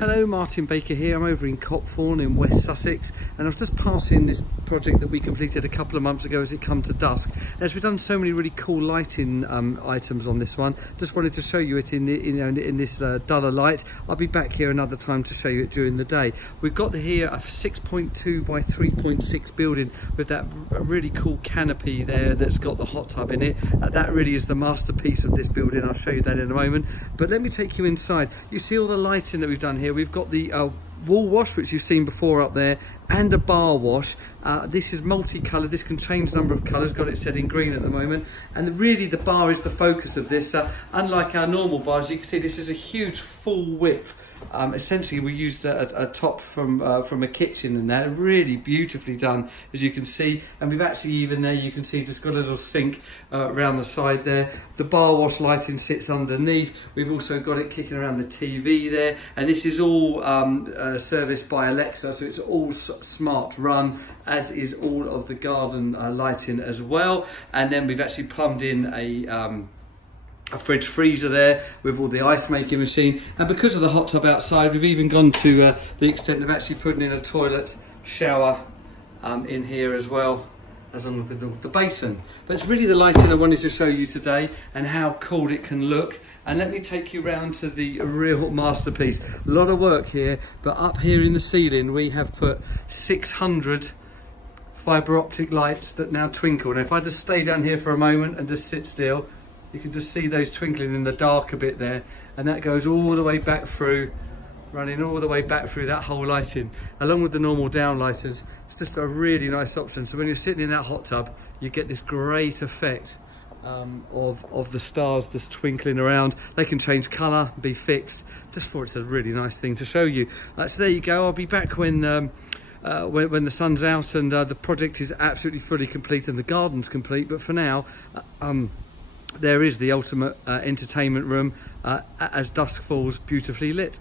Hello, Martin Baker here. I'm over in Copthorne in West Sussex, and I've just passing this project that we completed a couple of months ago as it come to dusk. As we've done so many really cool lighting items on this one, just wanted to show you it in this duller light. I'll be back here another time to show you it during the day. We've got here a 6.2 by 3.6 building with that really cool canopy there that's got the hot tub in it. That really is the masterpiece of this building. I'll show you that in a moment. But let me take you inside. You see all the lighting that we've done here. We've got the wall wash, which you've seen before up there, and a bar wash. This is multicoloured. This can change the number of colours. Got it set in green at the moment. And really the bar is the focus of this. Unlike our normal bars, you can see this is a huge full width. Essentially we used a top from a kitchen, and that really beautifully done, as you can see. And we've actually, even there you can see, just got a little sink around the side there. The bar wash lighting sits underneath. We've also got it kicking around the TV there, and this is all serviced by Alexa, so it's all smart run, as is all of the garden lighting as well. And then we've actually plumbed in a fridge freezer there with all the ice making machine, and because of the hot tub outside, we've even gone to the extent of actually putting in a toilet shower in here as well, as long with the basin. But it's really the lighting I wanted to show you today and how cool it can look. And let me take you round to the real masterpiece. A lot of work here, but up here in the ceiling we have put 600 fibre optic lights that now twinkle. Now if I just stay down here for a moment and just sit still, you can just see those twinkling in the dark a bit there, and that goes all the way back through, running all the way back through that whole lighting, along with the normal downlighters. It's just a really nice option. So when you're sitting in that hot tub, you get this great effect of the stars just twinkling around. They can change colour, be fixed. Just thought it's a really nice thing to show you. So there you go. I'll be back when the sun's out and the project is absolutely fully complete and the garden's complete. But for now, there is the ultimate entertainment room as dusk falls, beautifully lit.